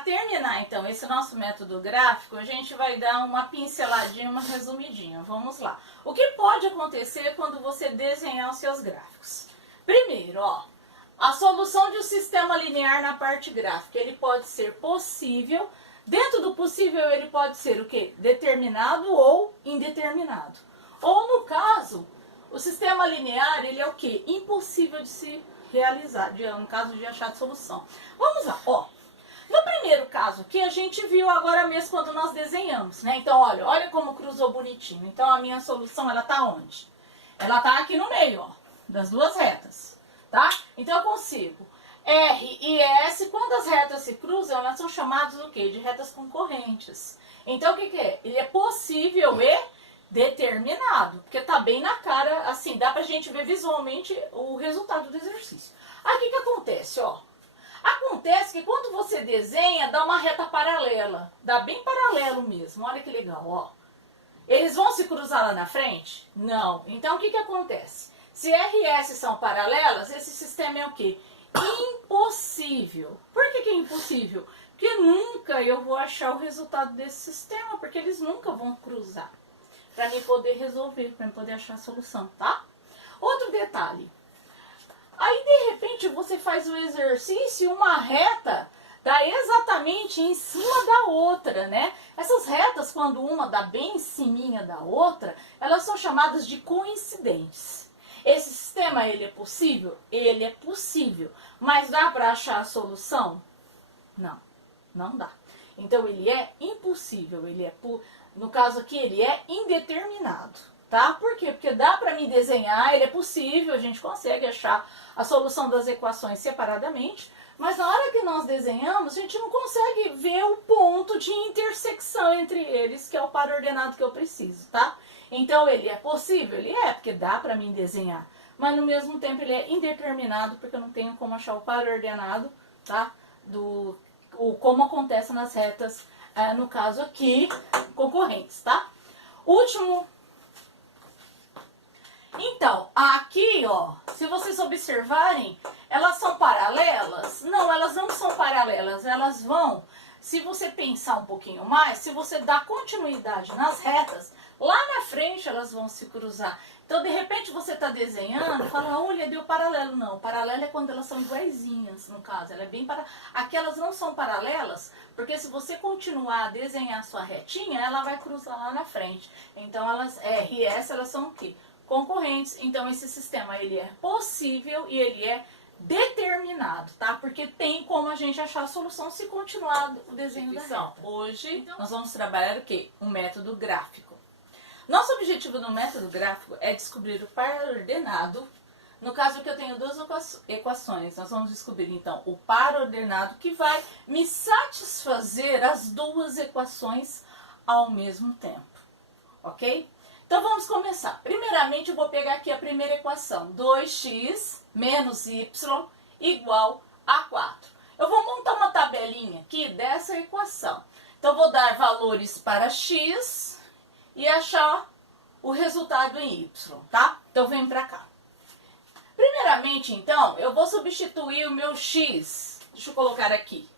terminar, então, esse nosso método gráfico, a gente vai dar uma pinceladinha, uma resumidinha. Vamos lá. O que pode acontecer quando você desenhar os seus gráficos? Primeiro, ó, a solução de um sistema linear na parte gráfica, ele pode ser possível. Dentro do possível, ele pode ser o quê? Determinado ou indeterminado. Ou, no caso, o sistema linear, ele é o quê? Impossível de se realizar, no caso de achar a solução. Vamos lá, ó. No primeiro caso aqui, a gente viu agora mesmo quando nós desenhamos, né? Então, olha como cruzou bonitinho. Então, a minha solução, ela tá onde? Ela tá aqui no meio, ó, das duas retas, tá? Então, eu consigo R e S, quando as retas se cruzam, elas são chamadas o quê? De retas concorrentes. Então, o que que é? Ele é possível e determinado, porque tá bem na cara, assim, dá pra gente ver visualmente o resultado do exercício. Aí, o que que acontece, ó? Acontece que quando você desenha, dá uma reta paralela, dá bem paralelo mesmo, olha que legal, ó. Eles vão se cruzar lá na frente? Não. Então, o que que acontece? Se R e S são paralelas, esse sistema é o quê? Impossível. Por que que é impossível? Porque nunca eu vou achar o resultado desse sistema, porque eles nunca vão cruzar. Para mim poder resolver, para mim poder achar a solução, tá? Outro detalhe. Aí, de repente, você faz o exercício e uma reta dá exatamente em cima da outra, né? Essas retas, quando uma dá bem em cima da outra, elas são chamadas de coincidentes. Esse sistema, ele é possível? Ele é possível. Mas dá para achar a solução? Não, não dá. Então, ele é impossível. No caso aqui, ele é indeterminado. Tá? Por quê? Porque dá para mim desenhar, ele é possível, a gente consegue achar a solução das equações separadamente, mas na hora que nós desenhamos, a gente não consegue ver o ponto de intersecção entre eles, que é o par ordenado que eu preciso, tá? Então, ele é possível? Ele é, porque dá para mim desenhar, mas no mesmo tempo ele é indeterminado, porque eu não tenho como achar o par ordenado, tá? Como acontece nas retas, no caso aqui, concorrentes, tá? Último. Então, aqui, ó, se vocês observarem, elas são paralelas? Não, elas não são paralelas, elas vão, se você pensar um pouquinho mais, se você dá continuidade nas retas, lá na frente elas vão se cruzar. Então, de repente, você está desenhando e fala, olha, deu paralelo. Não, paralelo é quando elas são iguaizinhas, no caso, ela é bem Aqui elas não são paralelas, porque se você continuar a desenhar a sua retinha, ela vai cruzar lá na frente. Então, elas, R e S, elas são o quê? Concorrentes. Então, esse sistema, ele é possível e ele é determinado, tá? Porque tem como a gente achar a solução se continuar o desenho da reta. Hoje, nós vamos trabalhar o quê? Um método gráfico. Nosso objetivo no método gráfico é descobrir o par ordenado. No caso que eu tenho duas equações, nós vamos descobrir, então, o par ordenado que vai me satisfazer as duas equações ao mesmo tempo, ok? Então, vamos começar. Primeiramente, eu vou pegar aqui a primeira equação. 2x menos y igual a 4. Eu vou montar uma tabelinha aqui dessa equação. Então, eu vou dar valores para x e achar o resultado em y, tá? Então, vem para cá. Primeiramente, então, eu vou substituir o meu x, deixa eu colocar aqui,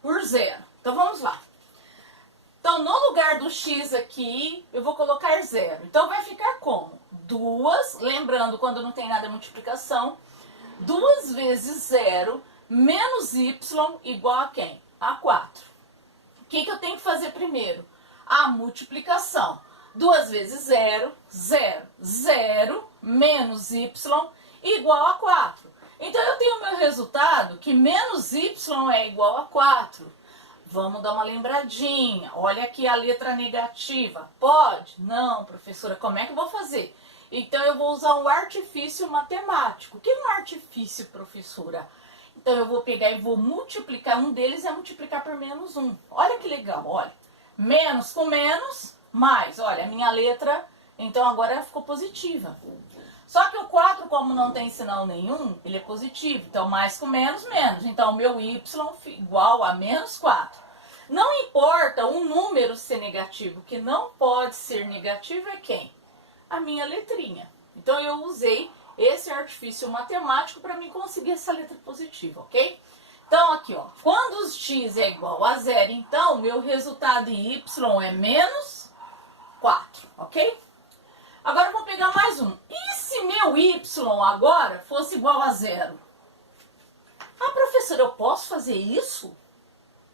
por 0. Então, vamos lá. Então, no lugar do x aqui, eu vou colocar 0. Então, vai ficar como? 2, lembrando, quando não tem nada de multiplicação, 2 vezes 0 menos y igual a quem? A 4. O que eu tenho que fazer primeiro? A multiplicação. 2 vezes 0, 0, 0, menos y igual a 4. Então, eu tenho o meu resultado que menos y é igual a 4. Vamos dar uma lembradinha. Olha aqui a letra negativa. Pode? Não, professora. Como é que eu vou fazer? Então, eu vou usar um artifício matemático. O que é um artifício, professora? Então, eu vou pegar e vou multiplicar. Um deles é multiplicar por menos 1. Olha que legal, olha. Menos com menos, mais. Olha, a minha letra, então, agora ela ficou positiva. Só que o 4, como não tem sinal nenhum, ele é positivo. Então, mais com menos, menos. Então, o meu y igual a menos 4. Não importa um número ser negativo. O que não pode ser negativo é quem? A minha letrinha. Então, eu usei esse artifício matemático para me conseguir essa letra positiva, ok? Então, aqui, ó, quando os x é igual a zero, então, meu resultado em y é menos 4, ok? Agora, eu vou pegar mais um. E se meu y agora fosse igual a zero? Ah, professora, eu posso fazer isso?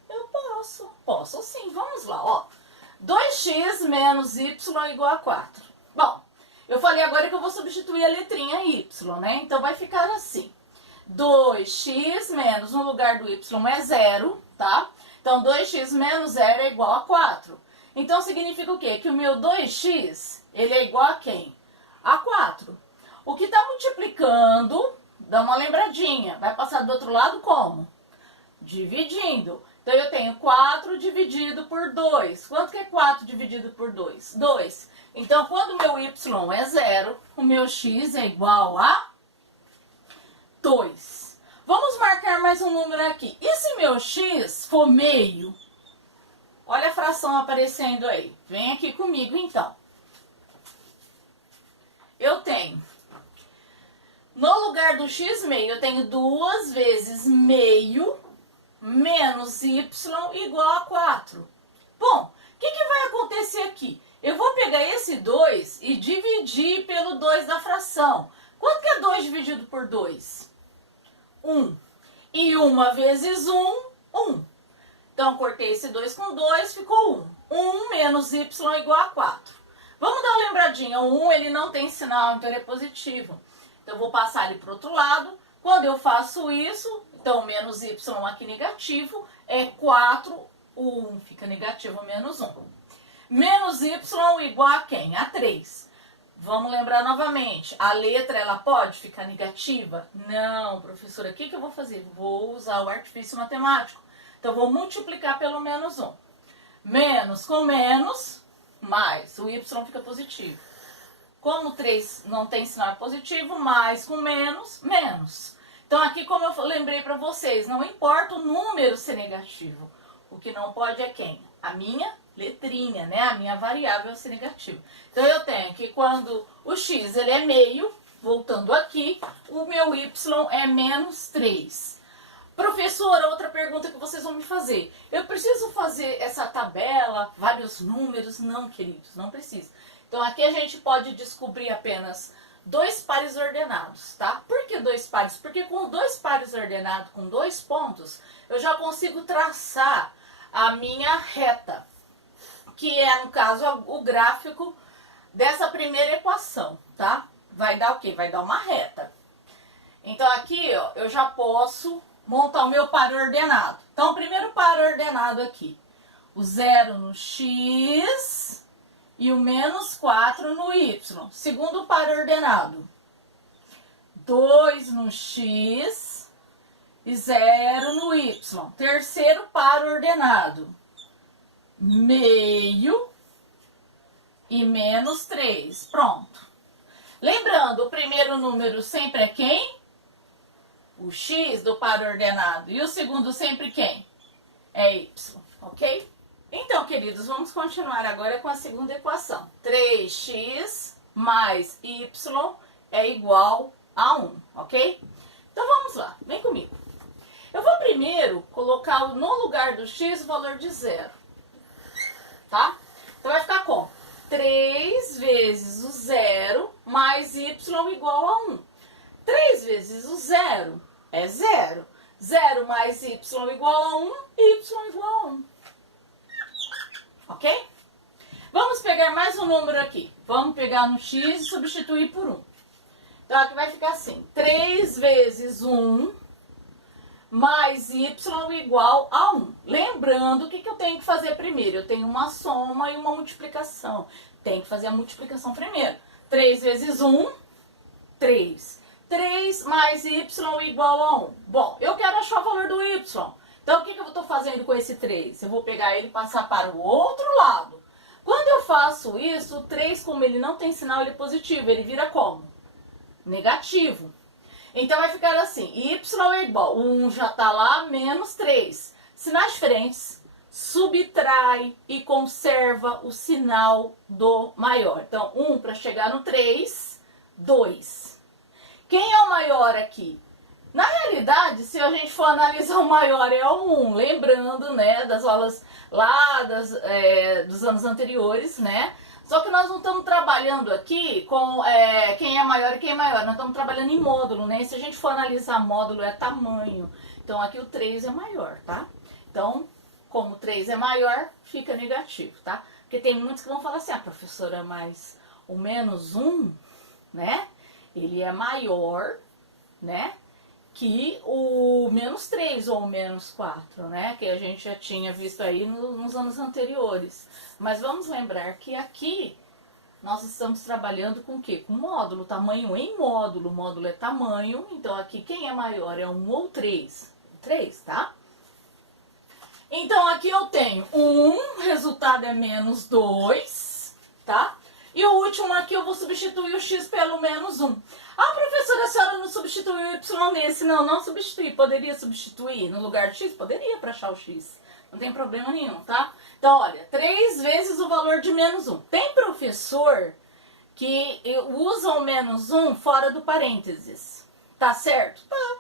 Eu posso. Posso sim. Vamos lá, ó. 2x menos y igual a 4. Bom, eu falei agora que eu vou substituir a letrinha y, né? Então, vai ficar assim. 2x menos, no lugar do y é 0, tá? Então, 2x menos 0 é igual a 4. Então, significa o quê? Que o meu 2x, ele é igual a quem? A 4. O que está multiplicando, dá uma lembradinha, vai passar do outro lado como? Dividindo. Então, eu tenho 4 dividido por 2. Quanto que é 4 dividido por 2? 2. Então, quando o meu y é 0, o meu x é igual a 2. Vamos marcar mais um número aqui. E se meu x for meio? Olha a fração aparecendo aí. Vem aqui comigo, então. Eu tenho, no lugar do x meio, eu tenho 2 vezes meio menos y igual a 4. Bom, o que vai acontecer aqui? Eu vou pegar esse 2 e dividir pelo 2 da fração. Quanto que é 2 dividido por 2? 1. E 1 vezes 1, 1. Então, cortei esse 2 com 2, ficou 1. 1 menos y igual a 4. Vamos dar uma lembradinha. O 1 ele não tem sinal, então ele é positivo. Então, eu vou passar ele para o outro lado. Quando eu faço isso, então, menos y aqui negativo, é 4. O 1 fica negativo, menos 1. Menos y igual a quem? A 3. Vamos lembrar novamente, a letra ela pode ficar negativa? Não, professora, o que eu vou fazer? Vou usar o artifício matemático. Então, vou multiplicar pelo menos 1. Menos com menos, mais. O y fica positivo. Como 3 não tem sinal positivo, mais com menos, menos. Então, aqui, como eu lembrei para vocês, não importa o número ser negativo. O que não pode é quem? A minha letrinha, né? A minha variável ser negativa. Então, eu tenho que quando o x ele é meio, voltando aqui, o meu y é menos 3. Professora, outra pergunta que vocês vão me fazer. Eu preciso fazer essa tabela, vários números? Não, queridos, não precisa. Então, aqui a gente pode descobrir apenas 2 pares ordenados, tá? Por que 2 pares? Porque com 2 pares ordenados, com 2 pontos, eu já consigo traçar a minha reta, que é, no caso, o gráfico dessa primeira equação, tá? Vai dar o quê? Vai dar uma reta. Então, aqui, ó, eu já posso montar o meu par ordenado. Então, o primeiro par ordenado aqui, o 0 no x e o menos 4 no y. Segundo par ordenado, 2 no x e 0 no y. Terceiro par ordenado, meio e menos 3. Pronto. Lembrando, o primeiro número sempre é quem? O x do par ordenado. E o segundo sempre quem? É y, ok? Então, queridos, vamos continuar agora com a segunda equação. 3x mais y é igual a 1, ok? Então, vamos lá. Vem comigo. Eu vou primeiro colocar no lugar do x o valor de 0. Tá? Então, vai ficar como? 3 vezes o 0 mais y igual a 1. 3 vezes o 0 é 0. 0 mais y igual a 1, y igual a 1. Ok? Vamos pegar mais um número aqui. Vamos pegar no x e substituir por 1. Então, aqui vai ficar assim. 3 vezes 1 mais y igual a 1. Lembrando, o que eu tenho que fazer primeiro? Eu tenho uma soma e uma multiplicação. Tenho que fazer a multiplicação primeiro. 3 vezes 1, 3. 3 mais y igual a 1. Bom, eu quero achar o valor do y. Então, o que eu estou fazendo com esse 3? Eu vou pegar ele e passar para o outro lado. Quando eu faço isso, o 3, como ele não tem sinal, ele é positivo. Ele vira como? Negativo. Então, vai ficar assim. Y é igual. 1 já está lá, menos 3. Sinais diferentes. Subtrai e conserva o sinal do maior. Então, 1 para chegar no 3, 2. Quem é o maior aqui? Na realidade, se a gente for analisar, o maior é o 1, lembrando, né, das aulas lá dos anos anteriores, né? Só que nós não estamos trabalhando aqui com quem é maior e quem é maior, nós estamos trabalhando em módulo, né? E se a gente for analisar módulo, é tamanho. Então aqui o 3 é maior, tá? Então, como o 3 é maior, fica negativo, tá? Porque tem muitos que vão falar assim, professora, mas o menos 1, né? Ele é maior, né? Que o menos 3 ou o menos 4, né? Que a gente já tinha visto aí nos anos anteriores. Mas vamos lembrar que aqui nós estamos trabalhando com o quê? Com módulo, tamanho em módulo. Módulo é tamanho, então aqui quem é maior é 1 ou 3? 3, tá? Então aqui eu tenho 1, resultado é menos 2, tá? E o último aqui eu vou substituir o x pelo menos 1. Professora, a senhora não substituiu o y nesse. Não, não substituí. Poderia substituir no lugar de x? Poderia para achar o x. Não tem problema nenhum, tá? Então, olha, 3 vezes o valor de menos 1. Tem professor que usa o menos 1 fora do parênteses. Tá certo? Tá.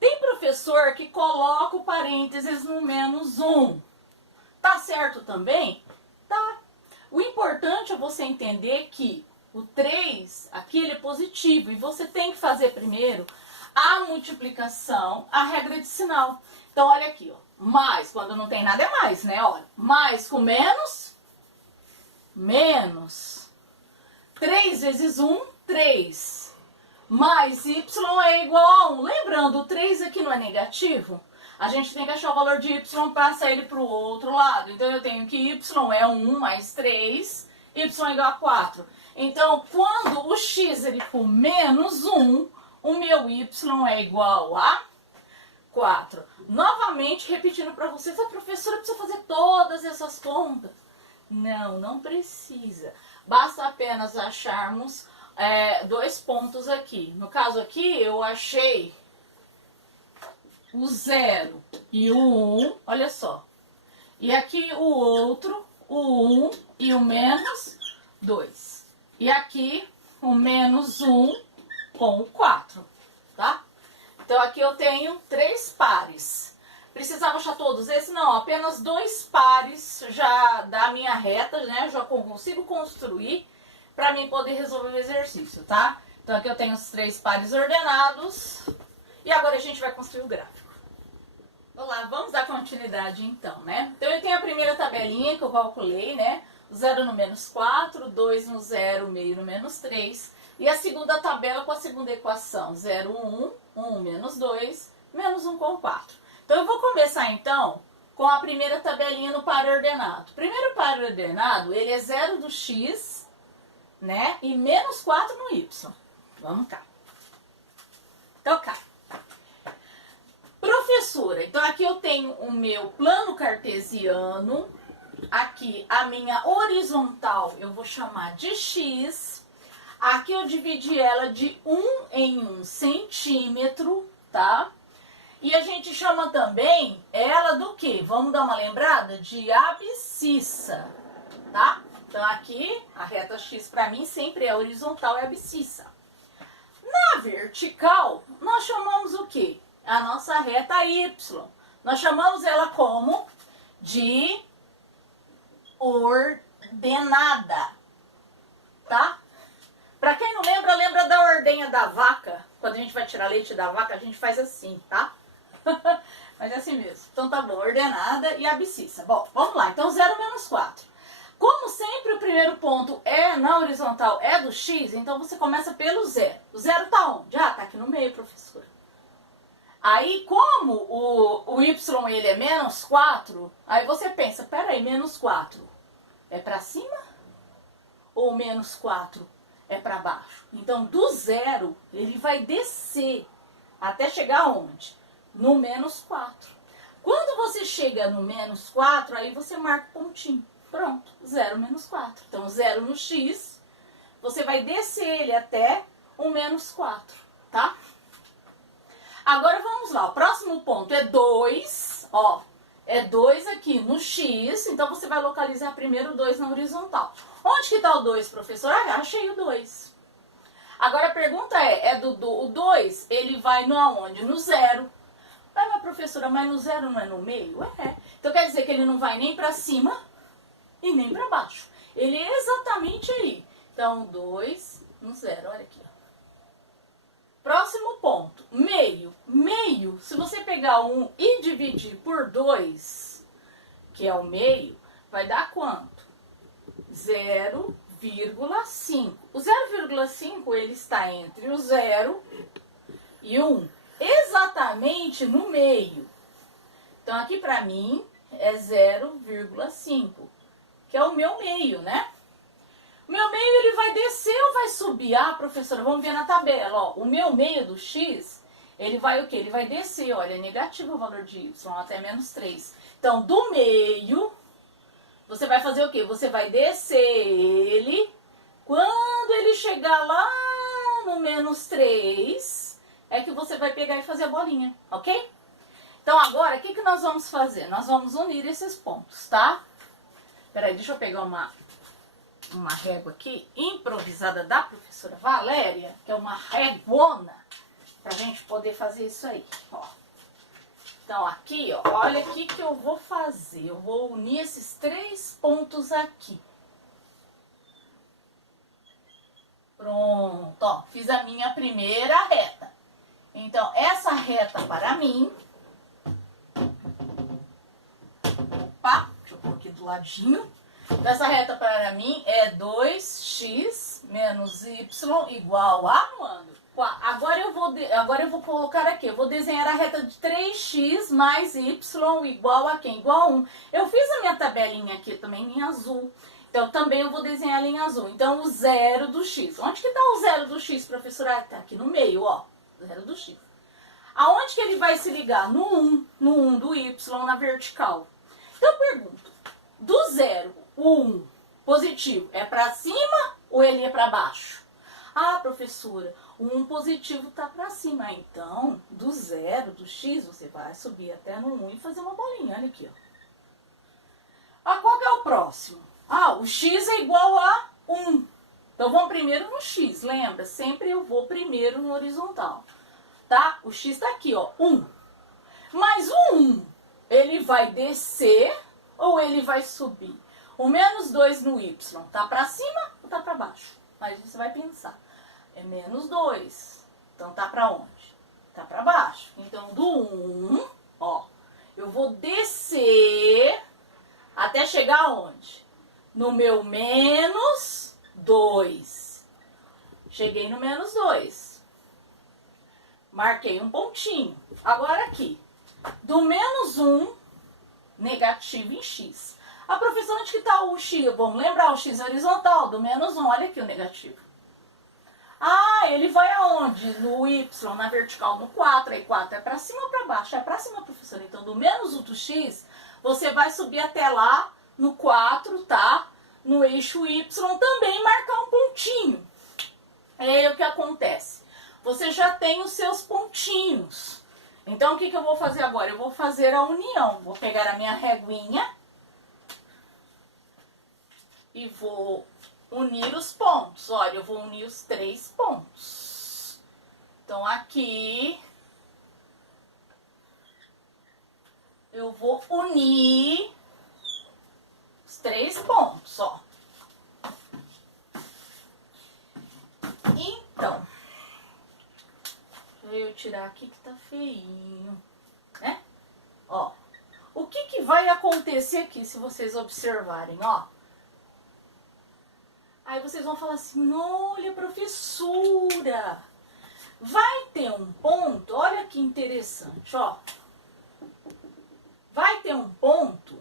Tem professor que coloca o parênteses no menos 1. Tá certo também? Tá. O importante é você entender que o 3, aqui ele é positivo, e você tem que fazer primeiro a multiplicação, a regra de sinal. Então, olha aqui, ó, mais, quando não tem nada é mais, né? Olha, mais com menos, menos. 3 vezes 1, 3. Mais y é igual a 1. Lembrando, o 3 aqui não é negativo? A gente tem que achar o valor de y para passar ele para o outro lado. Então, eu tenho que y é 1 mais 3, y é igual a 4. Então, quando o x ele for menos 1, o meu y é igual a 4. Novamente, repetindo para vocês, a professora precisa fazer todas essas contas? Não, não precisa. Basta apenas acharmos 2 pontos aqui. No caso aqui, eu achei o 0 e o 1, olha só. E aqui o outro, o 1 e o menos 2. E aqui o menos 1 com o 4, tá? Então aqui eu tenho 3 pares. Precisava achar todos esses? Não, apenas 2 pares já da minha reta, né? Já consigo construir para mim poder resolver o exercício, tá? Então aqui eu tenho os 3 pares ordenados. E agora a gente vai construir o gráfico. Vamos lá, vamos dar continuidade então, né? Então eu tenho a primeira tabelinha que eu calculei, né? 0 no menos 4, 2 no 0, meio no menos 3. E a segunda tabela com a segunda equação, 0, 1, 1 menos 2, menos 1 com 4. Então eu vou começar então com a primeira tabelinha no par ordenado. O primeiro par ordenado, ele é 0 do x, né? E menos 4 no y. Vamos cá. Então cá. Professora, então aqui eu tenho o meu plano cartesiano. Aqui a minha horizontal eu vou chamar de x. Aqui eu dividi ela de 1 em 1 centímetro, tá? E a gente chama também ela do quê? Vamos dar uma lembrada? De abscissa, tá? Então aqui a reta x para mim sempre é horizontal e abscissa. Na vertical nós chamamos o quê? A nossa reta y. Nós chamamos ela como de ordenada, tá? Pra quem não lembra, lembra da ordenha da vaca? Quando a gente vai tirar leite da vaca, a gente faz assim, tá? Mas é assim mesmo. Então tá bom, ordenada e abscissa. Bom, vamos lá. Então 0 menos 4. Como sempre o primeiro ponto é na horizontal é do x, então você começa pelo 0. O 0 tá onde? Ah, tá aqui no meio, professora. Aí, como o y ele é menos 4, aí você pensa, peraí, menos 4 é para cima ou menos 4 é para baixo? Então, do 0, ele vai descer até chegar onde? No menos 4. Quando você chega no menos 4, aí você marca o pontinho. Pronto, 0 menos 4. Então, 0 no x, você vai descer ele até o menos 4, tá? Agora vamos lá, o próximo ponto é 2, ó, é 2 aqui no x, então você vai localizar primeiro o 2 na horizontal. Onde que está o 2, professor? Ah, achei o 2. Agora a pergunta o 2, ele vai no aonde? No 0. Mas professora, mas no 0 não é no meio? É. Então quer dizer que ele não vai nem para cima e nem para baixo. Ele é exatamente aí. Então 2 no 0, olha aqui. Próximo ponto, meio. Meio, se você pegar 1 e dividir por 2, que é o meio, vai dar quanto? 0,5. O 0,5 ele está entre o 0 e 1, exatamente no meio. Então aqui para mim é 0,5, que é o meu meio, né? O meu meio ele vai descer ou vai subir? Ah, professora, vamos ver na tabela. Ó, o meu meio do x, ele vai o quê? Ele vai descer, olha, é negativo o valor de y, até menos 3. Então, do meio, você vai fazer o quê? Você vai descer ele. Quando ele chegar lá no menos 3, é que você vai pegar e fazer a bolinha, ok? Então, agora, o que nós vamos fazer? Nós vamos unir esses pontos, tá? Peraí, deixa eu pegar uma régua aqui, improvisada da professora Valéria, que é uma régona, pra gente poder fazer isso aí, ó. Então, aqui, ó, olha aqui que eu vou fazer. Eu vou unir esses 3 pontos aqui. Pronto, ó, fiz a minha primeira reta. Então, essa reta para mim... Opa, deixa eu pôr aqui do ladinho. Essa reta para mim é 2x menos y igual a quando? Agora eu vou colocar aqui, eu vou desenhar a reta de 3x mais y igual a quem? Igual a 1. Eu fiz a minha tabelinha aqui também em azul, então também eu vou desenhar ela em azul. Então o zero do x, onde que está o zero do x, professora? Está aqui no meio, ó, zero do x. Aonde que ele vai se ligar? No 1 do y na vertical. Então eu pergunto, do 0, o 1 positivo é para cima ou ele é para baixo? Ah, professora, o 1 positivo está para cima. Então, do 0, do x, você vai subir até no 1 e fazer uma bolinha. Olha aqui, ó. Ah, qual que é o próximo? Ah, o x é igual a 1. Então, vamos primeiro no x. Lembra? Sempre eu vou primeiro no horizontal. Tá? O x está aqui, ó, 1. Mas o 1, ele vai descer ou ele vai subir? O menos 2 no y, tá para cima ou tá para baixo? Mas você vai pensar, é menos 2, então tá para onde? Tá para baixo. Então, do 1, ó, eu vou descer até chegar aonde? No meu menos 2. Cheguei no menos 2. Marquei um pontinho. Agora aqui, do menos 1, negativo em x. A professora, onde que está o x? Vamos lembrar, o x é horizontal, do menos 1, olha aqui o negativo. Ah, ele vai aonde? No y, na vertical, no 4. Aí 4 é para cima ou para baixo? É para cima, professora. Então, do menos 1 do x, você vai subir até lá, no 4, tá? No eixo y, também marcar um pontinho. É aí o que acontece. Você já tem os seus pontinhos. Então, o que eu vou fazer agora? Eu vou fazer a união. Vou pegar a minha reguinha e vou unir os pontos. Olha, eu vou unir os 3 pontos. Então, aqui eu vou unir os 3 pontos, ó. Então, deixa eu tirar aqui que tá feinho, né? Ó, o que vai acontecer aqui se vocês observarem, ó? Aí vocês vão falar assim, olha, professora, vai ter um ponto, olha que interessante, ó. Vai ter um ponto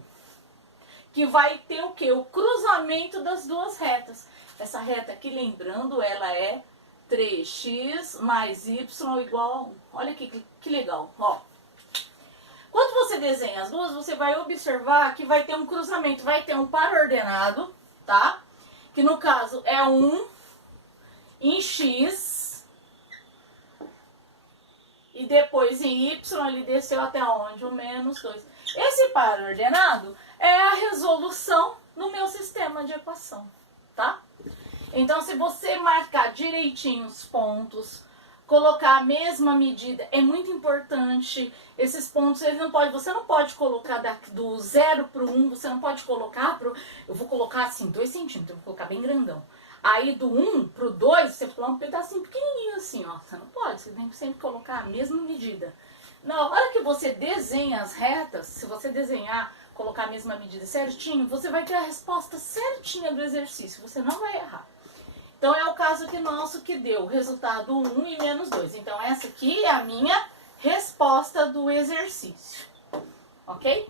que vai ter o quê? O cruzamento das duas retas. Essa reta aqui, lembrando, ela é 3x mais y igual a 1. Olha que legal, ó. Quando você desenha as duas, você vai observar que vai ter um cruzamento, vai ter um par ordenado, tá? Que no caso é 1 em x, e depois em y ele desceu até onde? O menos 2. Esse par ordenado é a resolução do meu sistema de equação, tá? Então, se você marcar direitinho os pontos, colocar a mesma medida, é muito importante. Esses pontos, você não pode colocar do 0 para o 1, você não pode colocar eu vou colocar assim, 2 centímetros, eu vou colocar bem grandão. Aí do 1 pro 2, você coloca um pedacinho pequenininho assim, ó. Você não pode, você tem que sempre colocar a mesma medida. Na hora que você desenha as retas, se você desenhar, colocar a mesma medida certinho, você vai ter a resposta certinha do exercício, você não vai errar. Então é o caso aqui nosso que deu resultado 1 e menos 2. Então essa aqui é a minha resposta do exercício, ok?